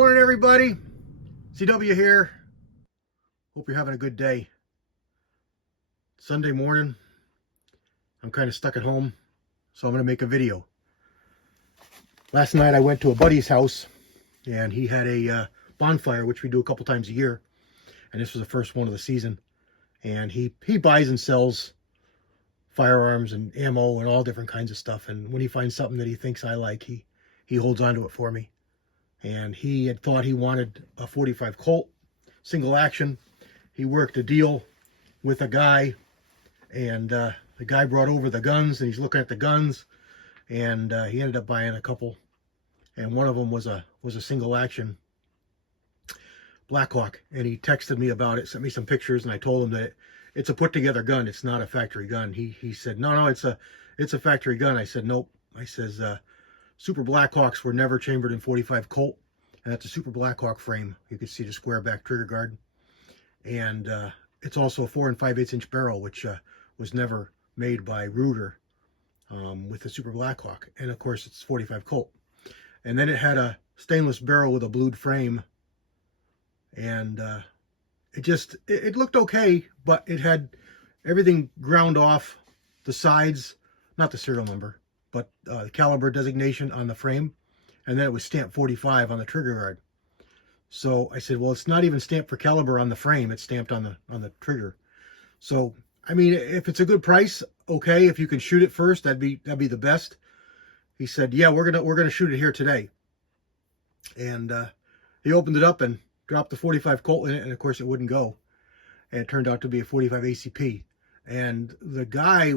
Morning, everybody. CW here. Hope you're having a good day. Sunday morning. I'm kind of stuck at home, so I'm going to make a video. Last night I went to a buddy's house, and he had a bonfire, which we do a couple times a year. And this was the first one of the season. And he buys and sells firearms and ammo and all different kinds of stuff. And when he finds something that he thinks I like, he holds on to it for me. And he had thought he wanted a 45 Colt, single action. He worked a deal with a guy, and the guy brought over the guns, and he's looking at the guns, and he ended up buying a couple, and one of them was a single action Blackhawk, and he texted me about it, sent me some pictures, and I told him that it's a put together gun. It's not a factory gun. He said, no, it's a factory gun. I said, nope. I says, Super Blackhawks were never chambered in 45 Colt, and that's a Super Blackhawk frame. You can see the square back trigger guard, and it's also a 4 5/8 inch barrel, which was never made by Ruger with the Super Blackhawk, and of course it's 45 Colt. And then it had a stainless barrel with a blued frame, and it looked okay, but it had everything ground off, the sides, not the serial number, but the caliber designation on the frame, and then it was stamped 45 on the trigger guard. So I said, well, it's not even stamped for caliber on the frame, it's stamped on the trigger. So I mean, if it's a good price, okay. If you can shoot it first, that'd be the best. He said, yeah, we're gonna shoot it here today. And he opened it up and dropped the 45 Colt in it, and of course it wouldn't go. And it turned out to be a 45 ACP. And the guy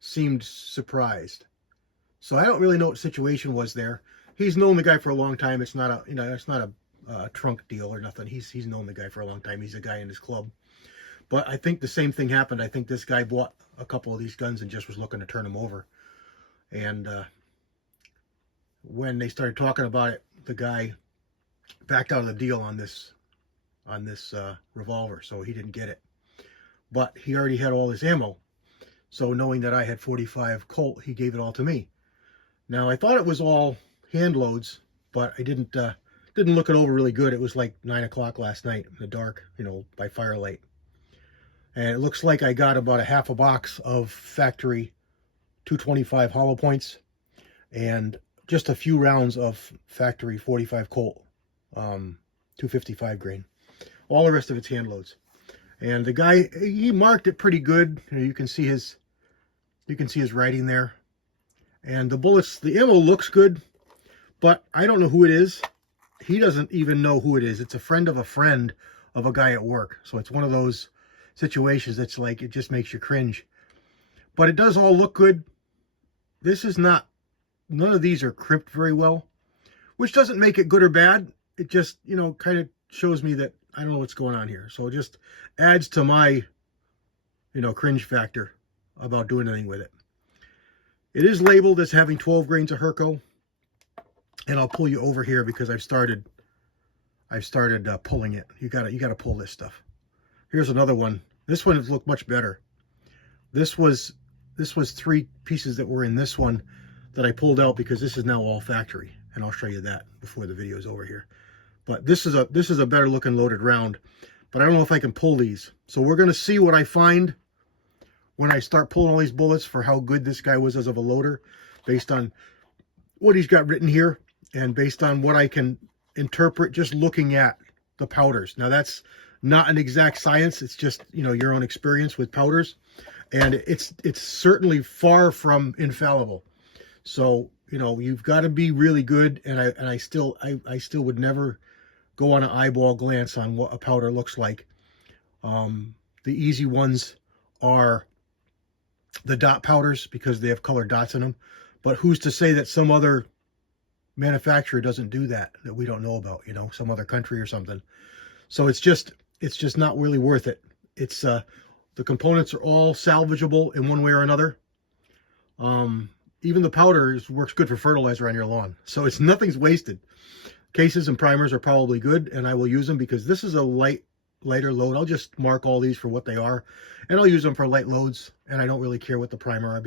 seemed surprised. So I don't really know what the situation was there. He's known the guy for a long time. It's not a trunk deal or nothing. He's known the guy for a long time. He's a guy in his club. But I think the same thing happened. I think this guy bought a couple of these guns and just was looking to turn them over. And when they started talking about it, the guy backed out of the deal on this revolver, so he didn't get it. But he already had all his ammo. So knowing that I had 45 Colt, he gave it all to me. Now I thought it was all hand loads, but I didn't look it over really good. It was like 9 o'clock last night in the dark, by firelight. And it looks like I got about a half a box of factory 225 hollow points and just a few rounds of factory 45 Colt 255 grain. All the rest of it's hand loads. And the guy, he marked it pretty good. You can see his writing there. And the bullets, the ammo looks good, but I don't know who it is. He doesn't even know who it is. It's a friend of a guy at work. So it's one of those situations that's like, it just makes you cringe. But it does all look good. This is not, none of these are crimped very well, which doesn't make it good or bad. It just, kind of shows me that I don't know what's going on here. So it just adds to my, cringe factor about doing anything with it. It is labeled as having 12 grains of Herco. And I'll pull you over here because I've started pulling it. You gotta pull this stuff. Here's another one. This one has looked much better. This was 3 pieces that were in this one that I pulled out because this is now all factory. And I'll show you that before the video is over here. But this is a better looking loaded round. But I don't know if I can pull these. So we're going to see what I find when I start pulling all these bullets for how good this guy was as of a loader, based on what he's got written here and based on what I can interpret just looking at the powders. Now that's not an exact science. It's just, your own experience with powders. And it's certainly far from infallible. So, you've got to be really good. And I still would never go on an eyeball glance on what a powder looks like. The easy ones are the dot powders because they have colored dots in them. But who's to say that some other manufacturer doesn't do that we don't know about, some other country or something. So it's just not really worth it. It's the components are all salvageable in one way or another. Even the powders works good for fertilizer on your lawn. So nothing's wasted. Cases and primers are probably good, and I will use them because this is a lighter load. I'll just mark all these for what they are, and I'll use them for light loads. And I don't really care what the primer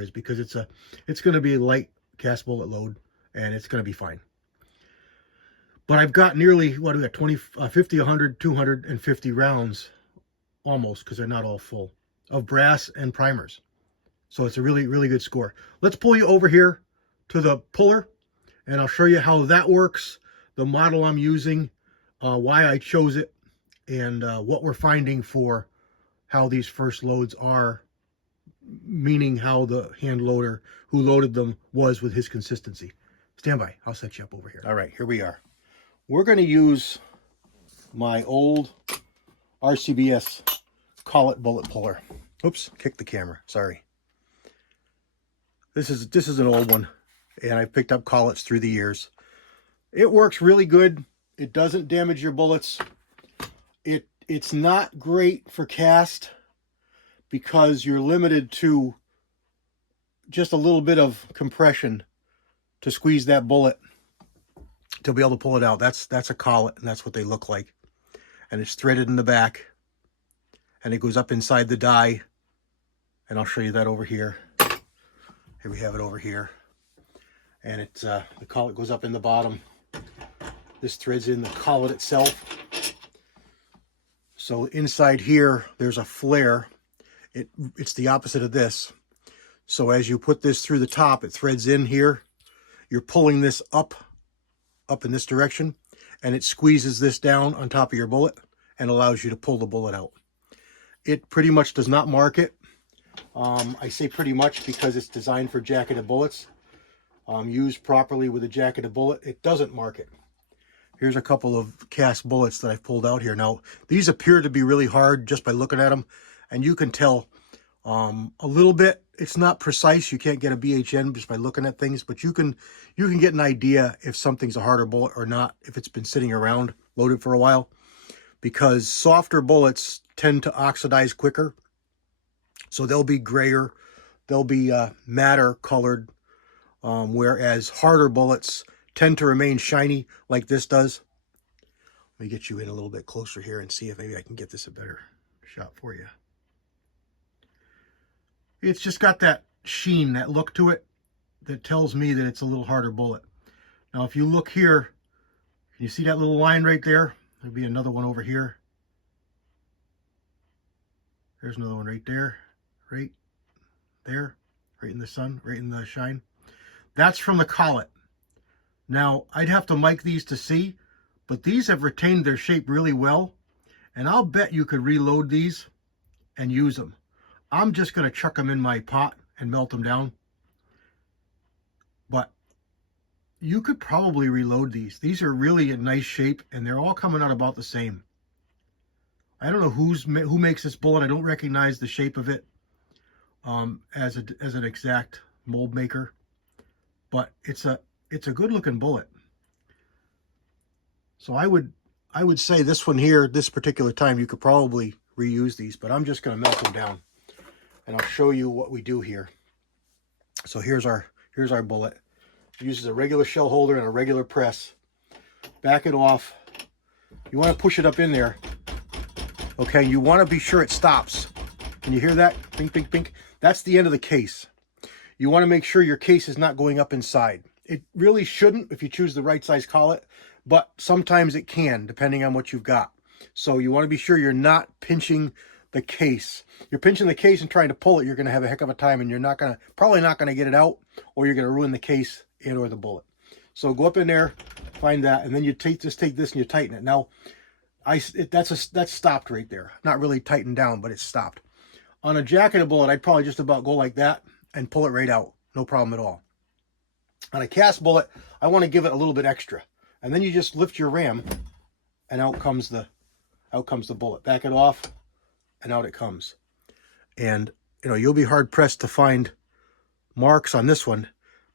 is because it's going to be a light cast bullet load, and it's going to be fine. But I've got nearly, what do we got, 20, 50, 100, 250 rounds, almost, because they're not all full, of brass and primers. So it's a really, really good score. Let's pull you over here to the puller, and I'll show you how that works, the model I'm using, why I chose it, and what we're finding for how these first loads are, meaning how the hand loader who loaded them was with his consistency. Stand by. I'll set you up over here. All right, here we are. We're going to use my old RCBS Colt bullet puller. Oops, kicked the camera. Sorry. This is an old one, and I've picked up Colts through the years. It works really good. It doesn't damage your bullets. It's not great for cast because you're limited to just a little bit of compression to squeeze that bullet to be able to pull it out. That's a Colt, and that's what they look like. And it's threaded in the back, and it goes up inside the die, and I'll show you that over here. Here we have it over here, and it's the Colt goes up in the bottom. This threads in the Colt itself. So inside here, there's a flare. It's the opposite of this. So as you put this through the top, it threads in here. You're pulling this up in this direction, and it squeezes this down on top of your bullet and allows you to pull the bullet out. It pretty much does not mark it. I say pretty much because it's designed for jacketed bullets. Used properly with a jacketed bullet, it doesn't mark it. Here's a couple of cast bullets that I've pulled out here. Now, these appear to be really hard just by looking at them, and you can tell a little bit. It's not precise. You can't get a BHN just by looking at things, but you can get an idea if something's a harder bullet or not, if it's been sitting around loaded for a while, because softer bullets tend to oxidize quicker. So they'll be grayer, they'll be matter colored, whereas harder bullets tend to remain shiny like this does. Let me get you in a little bit closer here and see if maybe I can get this a better shot for you. It's just got that sheen, that look to it, that tells me that it's a little harder bullet. Now, if you look here, can you see that little line right there? There'll be another one over here. There's another one right there, right there, right in the sun, right in the shine. That's from the Colt. Now, I'd have to mic these to see, but these have retained their shape really well, and I'll bet you could reload these and use them. I'm just going to chuck them in my pot and melt them down. But you could probably reload these. These are really in nice shape, and they're all coming out about the same. I don't know who makes this bullet. I don't recognize the shape of it as an exact mold maker, but it's a good looking bullet. So I would say this one here, this particular time, you could probably reuse these, but I'm just going to melt them down, and I'll show you what we do here. So here's our bullet. It uses a regular shell holder and a regular press. Back it off. You want to push it up in there. Okay, you want to be sure it stops. Can you hear that? Bink, bink, bink. That's the end of the case. You want to make sure your case is not going up inside. It really shouldn't if you choose the right size collet, but sometimes it can, depending on what you've got. So you want to be sure you're not pinching the case. You're pinching the case and trying to pull it, you're going to have a heck of a time, and you're probably not going to get it out, or you're going to ruin the case and or the bullet. So go up in there, find that, and then you just take this and you tighten it. Now, that's stopped right there. Not really tightened down, but it's stopped. On a jacketed bullet, I'd probably just about go like that and pull it right out. No problem at all. On a cast bullet, I want to give it a little bit extra. And then you just lift your ram, and out comes the bullet. Back it off, and out it comes. And you'll be hard pressed to find marks on this one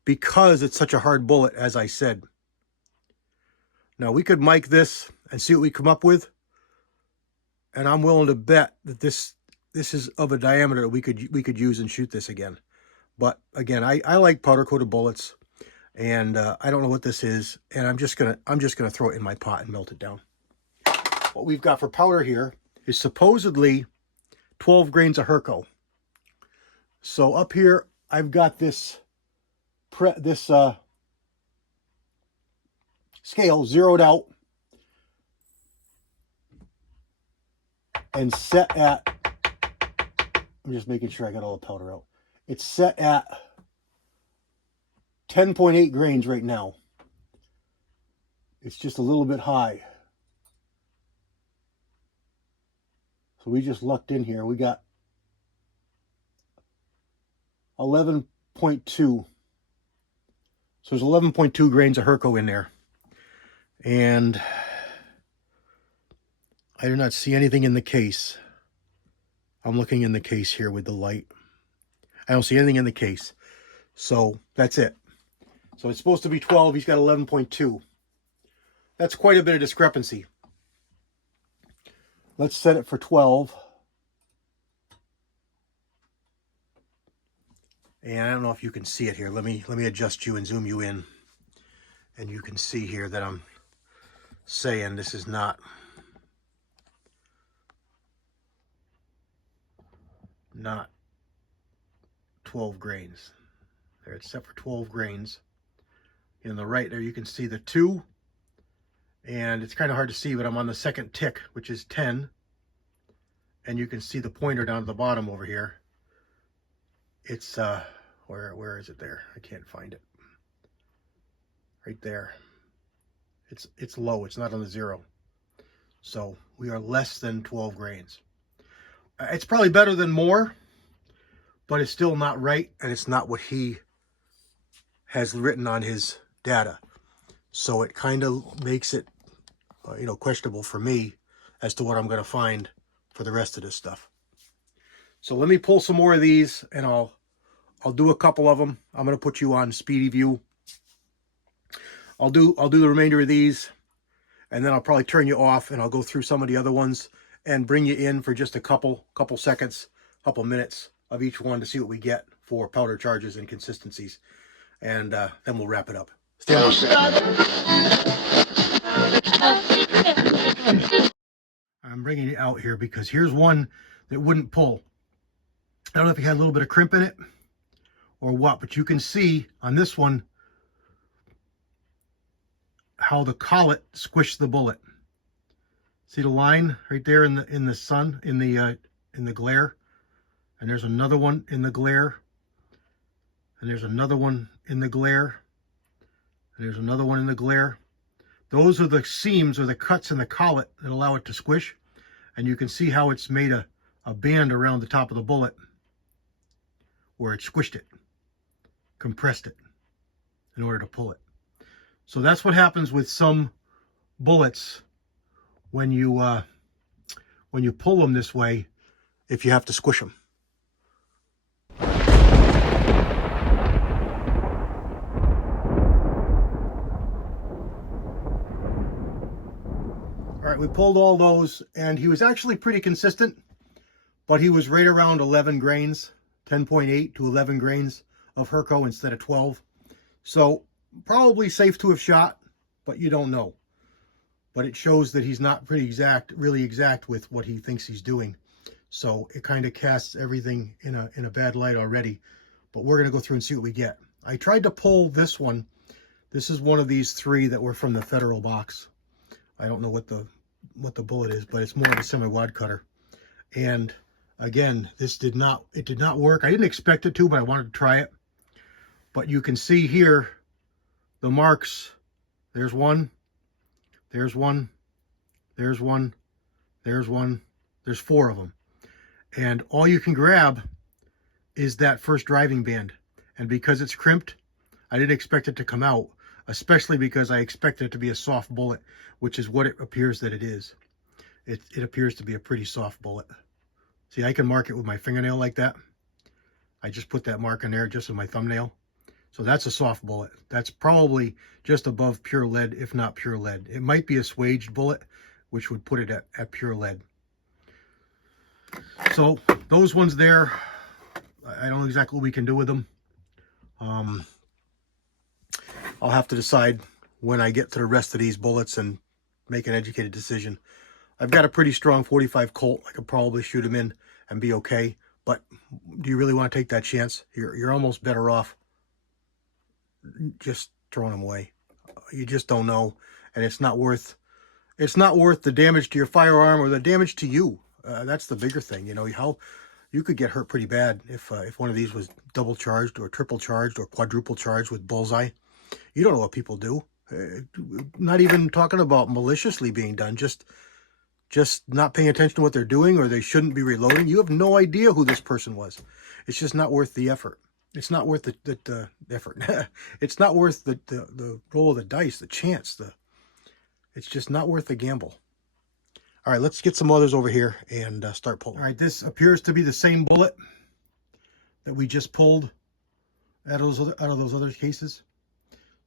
because it's such a hard bullet, as I said. Now, we could mic this and see what we come up with, and I'm willing to bet that this is of a diameter that we could use and shoot this again. But again, I like powder coated bullets, and I don't know what this is, and I'm just gonna throw it in my pot and melt it down. What we've got for powder here is supposedly 12 grains of Herco. So up here, I've got this scale, zeroed out, and set at, I'm just making sure I got all the powder out. It's set at 10.8 grains right now. It's just a little bit high. So we just lucked in here. We got 11.2. So there's 11.2 grains of Herco in there. And I do not see anything in the case. I'm looking in the case here with the light. I don't see anything in the case. So that's it. So it's supposed to be 12. He's got 11.2. That's quite a bit of discrepancy. Let's set it for 12. And I don't know if you can see it here. Let me adjust you and zoom you in. And you can see here that I'm saying this is not not 12 grains. There, it's set for 12 grains. In the right there, you can see the 2. And it's kind of hard to see, but I'm on the second tick, which is 10. And you can see the pointer down at the bottom over here. It's, where is it there? I can't find it. Right there. It's low. It's not on the 0. So we are less than 12 grains. It's probably better than more, but it's still not right, and it's not what he has written on his data. So it kind of makes it, questionable for me as to what I'm going to find for the rest of this stuff. So let me pull some more of these, and I'll do a couple of them. I'm going to put you on speedy view. I'll do the remainder of these, and then I'll probably turn you off, and I'll go through some of the other ones and bring you in for just a couple seconds, couple minutes of each one to see what we get for powder charges and consistencies. And then we'll wrap it up. Stay on. I'm bringing it out here because here's one that wouldn't pull. I don't know if it had a little bit of crimp in it or what, but you can see on this one how the collet squished the bullet. See the line right there in the sun, in the glare, and there's another one in the glare, and there's another one in the glare, and there's another one in the glare. Those are the seams or the cuts in the collet that allow it to squish, and you can see how it's made a band around the top of the bullet where it squished it, compressed it in order to pull it. So that's what happens with some bullets when you pull them this way, if you have to squish them. All right, we pulled all those, and he was actually pretty consistent, but he was right around 11 grains, 10.8 to 11 grains of Herco instead of 12. So probably safe to have shot, but you don't know. But it shows that he's not really exact with what he thinks he's doing. So it kind of casts everything in a bad light already. But we're going to go through and see what we get. I tried to pull this one. This is one of these 3 that were from the Federal box. I don't know what the bullet is, but it's more of a semi-wad cutter. And again, it did not work. I didn't expect it to, but I wanted to try it. But you can see here the marks. There's one. There's one, there's one, there's one, there's 4 of them. And all you can grab is that first driving band. And because it's crimped, I didn't expect it to come out, especially because I expected it to be a soft bullet, which is what it appears that it is. It appears to be a pretty soft bullet. See, I can mark it with my fingernail like that. I just put that mark in there just with my thumbnail. So that's a soft bullet. That's probably just above pure lead, if not pure lead. It might be a swaged bullet, which would put it at pure lead. So those ones there, I don't know exactly what we can do with them. I'll have to decide when I get to the rest of these bullets and make an educated decision. I've got a pretty strong 45 Colt. I could probably shoot them in and be okay. But do you really want to take that chance? You're almost better off just throwing them away. You just don't know. and it's not worth the damage to your firearm or the damage to you. That's the bigger thing. You know, how you could get hurt pretty bad if one of these was double charged or triple charged or quadruple charged with bullseye. You don't know what people do. Not even talking about maliciously being done, just not paying attention to what they're doing, or they shouldn't be reloading. You have no idea who this person was. It's just not worth the effort. It's not worth the effort. It's not worth the roll of the dice, the chance. It's just not worth the gamble. All right, let's get some others over here and start pulling. All right, this appears to be the same bullet that we just pulled out of those other cases.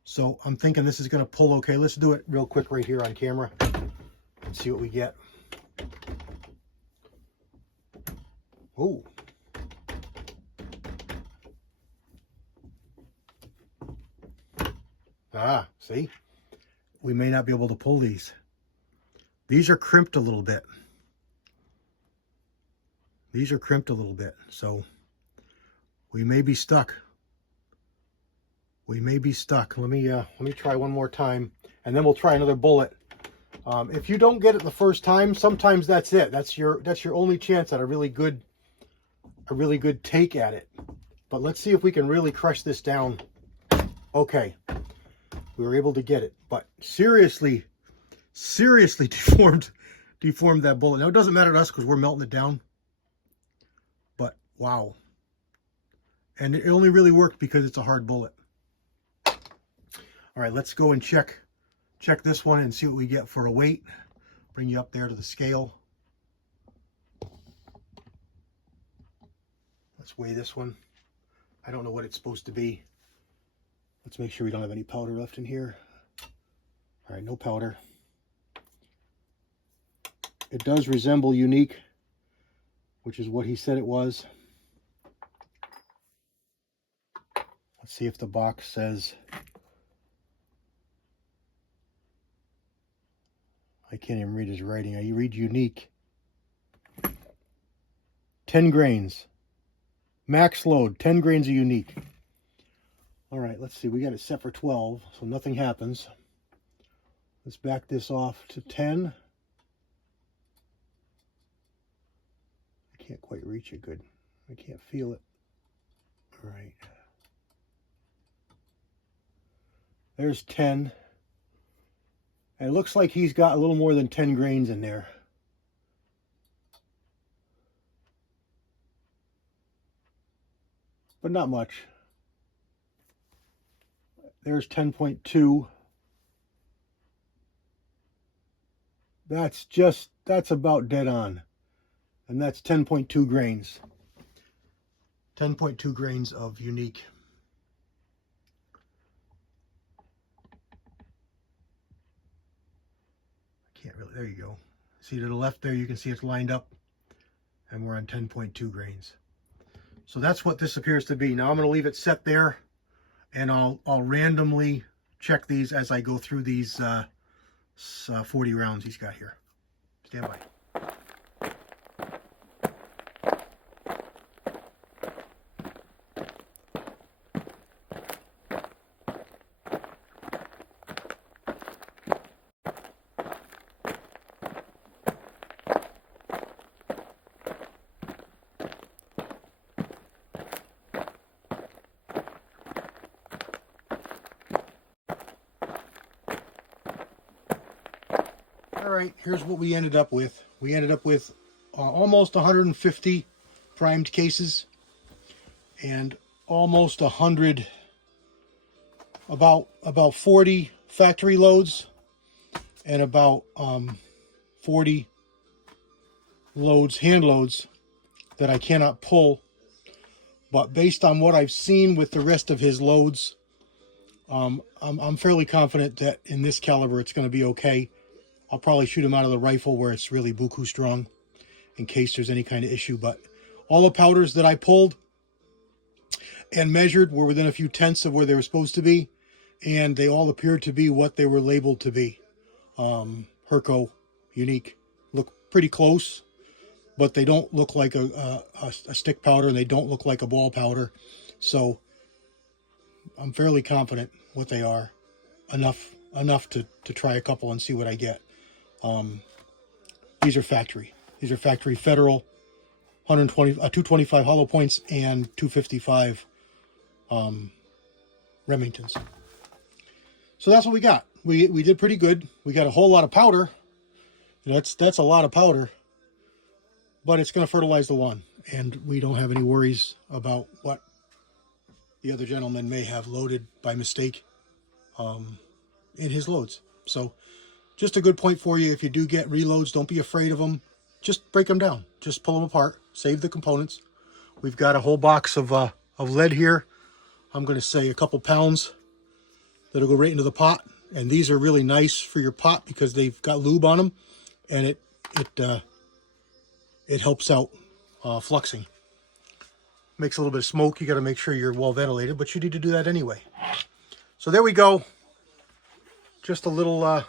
So I'm thinking this is going to pull okay. Let's do it real quick right here on camera and see what we get. Oh. Ah, see? We may not be able to pull these. These are crimped a little bit. These are crimped a little bit, so we may be stuck. We may be stuck. Let me try one more time, and then we'll try another bullet. If you don't get it the first time, sometimes that's it. That's your only chance at a really good take at it. But let's see if we can really crush this down. Okay, we were able to get it, but seriously deformed that bullet. Now it doesn't matter to us because we're melting it down. But wow, and it only really worked because it's a hard bullet. All right, let's go and check this one and see what we get for a weight. Bring you up there to the scale. Let's weigh this one. I don't know what it's supposed to be. Let's make sure we don't have any powder left in here. All right, no powder. It does resemble unique, which is what he said it was. Let's see if the box says. I can't even read his writing. I read unique. 10 grains. Max load, 10 grains of unique. All right, let's see. We got it set for 12, so nothing happens. Let's back this off to 10. I can't quite reach it good. I can't feel it. All right. There's 10. And it looks like he's got a little more than 10 grains in there. But not much. There's 10.2. That's about dead on. And that's 10.2 grains. 10.2 grains of unique. Can't really, there you go. See to the left there, you can see it's lined up, and we're on 10.2 grains. So that's what this appears to be. Now I'm going to leave it set there, and I'll randomly check these as I go through these 40 rounds he's got here. Stand by. All right, here's what we ended up with. We ended up with almost 150 primed cases and almost 100, about 40 factory loads and about 40 loads, hand loads, that I cannot pull. But based on what I've seen with the rest of his loads, I'm fairly confident that in this caliber it's going to be okay. I'll probably shoot him out of the rifle where it's really buku strong in case there's any kind of issue. But all the powders that I pulled and measured were within a few tenths of where they were supposed to be, and they all appeared to be what they were labeled to be. Herco, unique, look pretty close, but they don't look like a stick powder, and they don't look like a ball powder. So I'm fairly confident what they are. Enough enough to try a couple and see what I get. These are factory. These are factory Federal 225 hollow points and 255 Remingtons. So that's what we got. We did pretty good. We got a whole lot of powder. That's a lot of powder, but it's going to fertilize the lawn, and we don't have any worries about what the other gentleman may have loaded by mistake in his loads. So just a good point for you. If you do get reloads, don't be afraid of them. Just break them down. Just pull them apart. Save the components. We've got a whole box of lead here. I'm going to say a couple pounds that'll go right into the pot. And these are really nice for your pot because they've got lube on them, and it helps out fluxing. Makes a little bit of smoke. You got to make sure you're well ventilated, but you need to do that anyway. So there we go. Just a little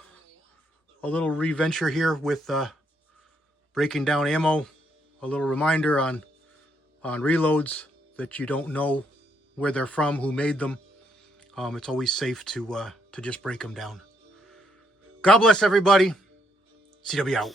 reventure here with breaking down ammo. A little reminder on reloads that you don't know where they're from, who made them. It's always safe to just break them down. God bless everybody. CW out.